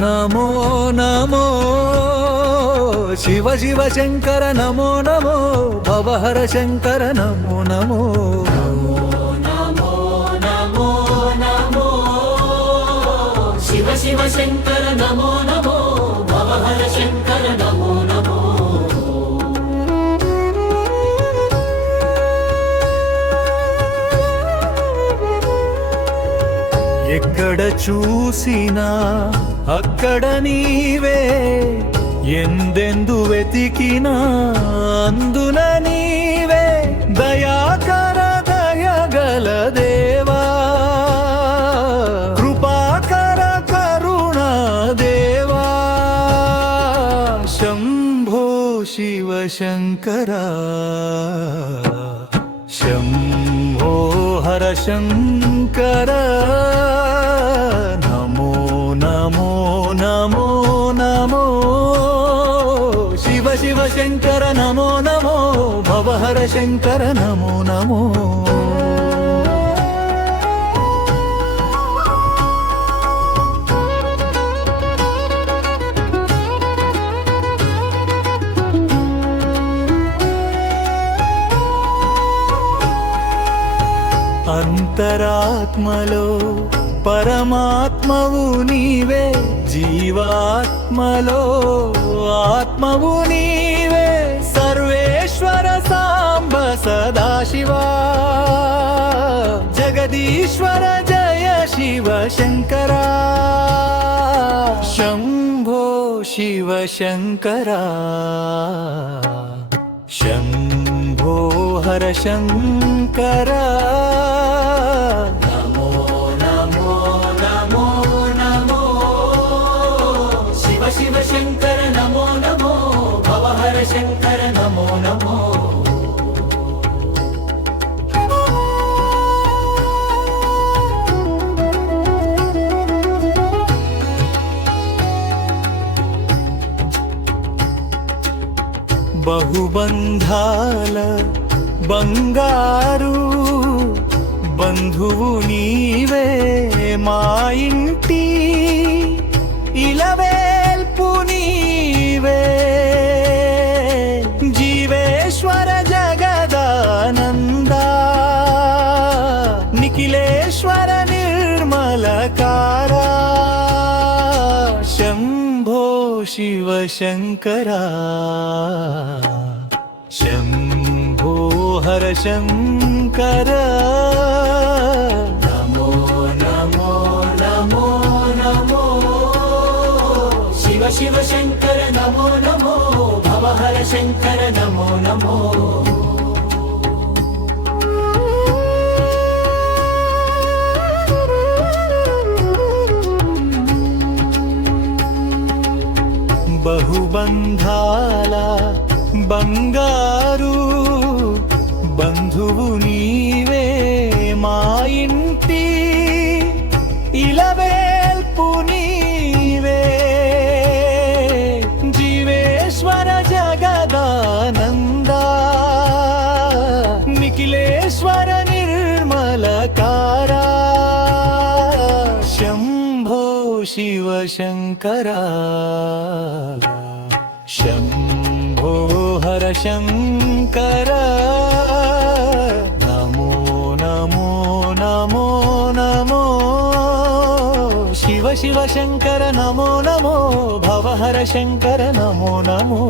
నమో నమో శివ శివ శంకర నమో నమో భవహర శంకర నమో నమో శివ శివ శంకర నమో నమో భవహర శంకర నమో నమో ఎక్కడ చూసినా అక్కడ నీవే ఎందెందు వెతికినా అందున నీవే దయాకర దయగల దేవా కృపాకర కరుణా దేవా శంభో శివ శంకర శంభో హర శంకర నమో నమో నమో నమో శివ శివ శంకర నమో నమో భవహర శంకర నమో నమో అంతరాత్మలో పరమాత్మవు నీవే జీవాత్మలో ఆత్మవు నీవే సర్వేశ్వర సాంబ సదాశివా జగదీశ్వర జయ శివ శంకర శంభో శివ శంకర శంభో హర శంకర నమో నమో నమో నమో శివ శివ శంకర నమో నమో భవహర శంకర నమో నమో బహుబంధాల బంగారు బంధువు నీవే మా ఇంటి ఇలవేల్పు నీవే జీవేశ్వర జగదానంద నిఖిలేశ్వర నిర్మలకార శంభో శివ శంకర శంభో హర శంకర నమో నమో నమో నమో శివ శివ శంకర నమో నమో భవహర శంకర నమో నమో బహుబంధాల బంగారు బంధువు నీవే మా ఇంటి ఇలవేల్పు నీవే జీవేశ్వర జగదానంద నిఖిలేశ్వర నిర్మలకార శంభో శివ శంకర శంభో హర శంకర నమో నమో నమో నమో శివ శివ శంకర నమో నమో భవహర శంకర నమో నమో